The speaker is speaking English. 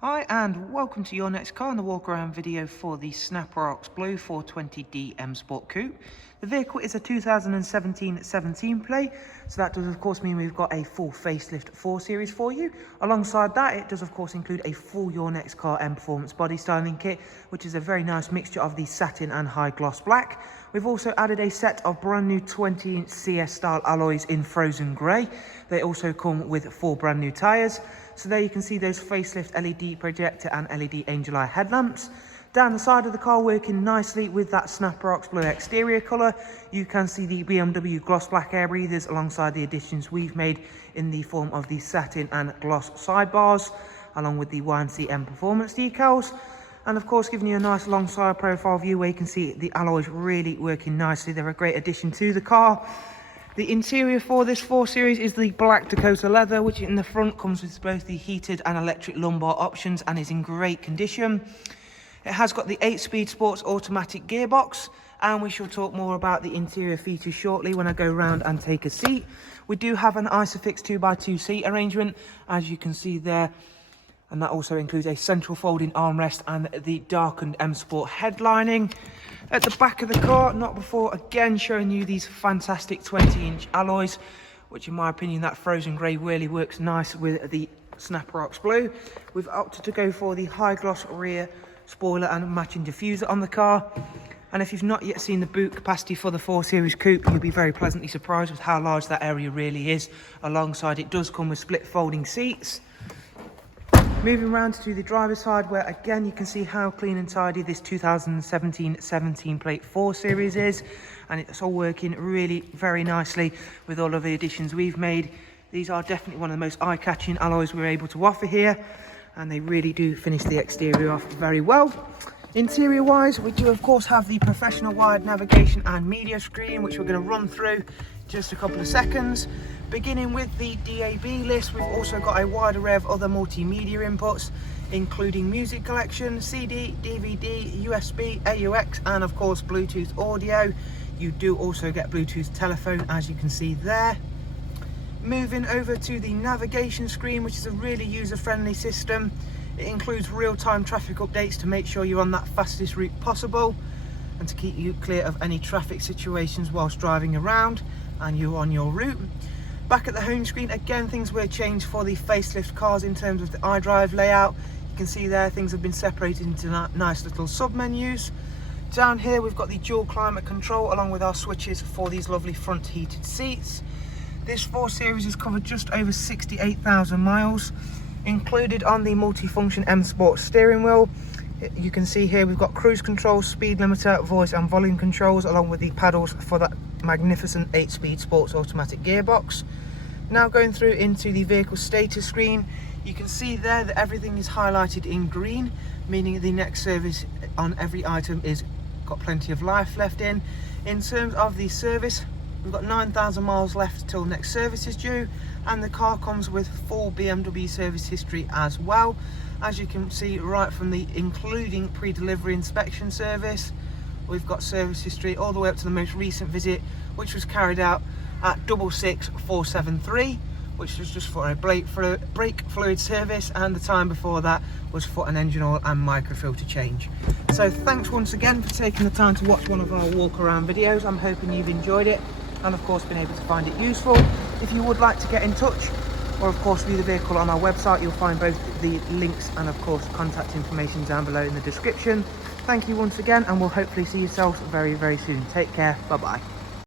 Hi and welcome to your next car on the walk around video for the Snap-Rocks Blue 420D M Sport Coupe. The vehicle is a 2017 plate, so that does of course mean we've got a full facelift 4 Series for you. Alongside that, it does of course include a full Your Next Car M Performance body styling kit, which is a very nice mixture of the satin and high gloss black. We've also added a set of brand new 20-inch CS style alloys in frozen grey. They also come with 4 brand new tyres. So there you can see those facelift LED projector and LED angel eye headlamps. Down the side of the car, working nicely with that Snap-Rocks blue exterior colour, you can see the BMW gloss black air breathers alongside the additions we've made in the form of the satin and gloss sidebars, along with the YNC Mperformance decals. And of course, giving you a nice long side profile view where you can see the alloys really working nicely. They're a great addition to the car. The interior for this 4 Series is the black Dakota leather, which in the front comes with both the heated and electric lumbar options and is in great condition. It has got the 8-speed sports automatic gearbox, and we shall talk more about the interior features shortly when I go round and take a seat. We do have an Isofix 2x2 seat arrangement, as you can see there, and that also includes a central folding armrest and the darkened M Sport headlining. At the back of the car, not before again showing you these fantastic 20-inch alloys, which in my opinion that frozen grey really works nice with the Snap-Rocks blue. We've opted to go for the high gloss rear spoiler and matching diffuser on the car. And if you've not yet seen the boot capacity for the 4 Series Coupe, you'll be very pleasantly surprised with how large that area really is. Alongside, it does come with split folding seats. Moving round to the driver's side, where again you can see how clean and tidy this 2017 plate 4 Series is, and it's all working really very nicely with all of the additions we've made. These are definitely one of the most eye-catching alloys we're able to offer here, and they really do finish the exterior off very well. Interior wise, we do of course have the professional wired navigation and media screen, which we're going to run through just a couple of seconds. Beginning with the DAB list, we've also got a wide array of other multimedia inputs, including music collection, CD, DVD, USB, AUX, and of course Bluetooth audio. You do also get Bluetooth telephone, as you can see there. Moving over to the navigation screen, which is a really user-friendly system. It includes real-time traffic updates to make sure you're on that fastest route possible and to keep you clear of any traffic situations whilst driving around and you're on your route. Back at the home screen, again, things were changed for the facelift cars in terms of the iDrive layout. You can see there things have been separated into nice little sub-menus. Down here we've got the dual climate control along with our switches for these lovely front heated seats. This 4 Series has covered just over 68,000 miles. Included on the multifunction M Sport steering wheel, you can see here we've got cruise control, speed limiter, voice and volume controls, along with the paddles for that magnificent 8-speed sports automatic gearbox. Now going through into the vehicle status screen, you can see there that everything is highlighted in green, meaning the next service on every item is got plenty of life left in. In terms of the service, we've got 9,000 miles left till next service is due, and the car comes with full BMW service history as well, as you can see right from the including pre-delivery inspection service. We've got service history all the way up to the most recent visit, which was carried out at 66473, which was just for a brake fluid service, and the time before that was for an engine oil and microfilter change. So thanks once again for taking the time to watch one of our walk around videos. I'm hoping you've enjoyed it and of course been able to find it useful. If you would like to get in touch or of course view the vehicle on our website, you'll find both the links and of course contact information down below in the description. Thank you once again, and we'll hopefully see yourselves very, very soon. Take care. Bye bye.